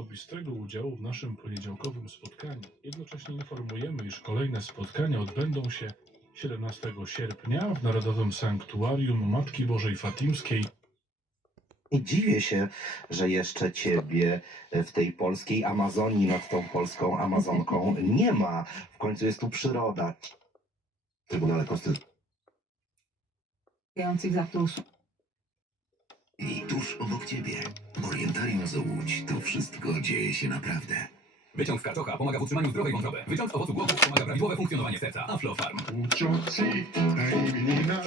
osobistego udziału w naszym poniedziałkowym spotkaniu. Jednocześnie informujemy, iż kolejne spotkania odbędą się 17 sierpnia w Narodowym Sanktuarium Matki Bożej Fatimskiej. I dziwię się, że jeszcze ciebie w tej polskiej Amazonii nad tą polską Amazonką nie ma. W końcu jest tu przyroda. W Trybunale Konstytucyjnym. I tuż obok ciebie. Orientarium z Łódź. To wszystko dzieje się naprawdę. Wyciąg z karczocha pomaga w utrzymaniu zdrowej wątroby. Wyciąg z owocu głowów pomaga prawidłowe funkcjonowanie serca. Aflofarm. Uczący na imienina,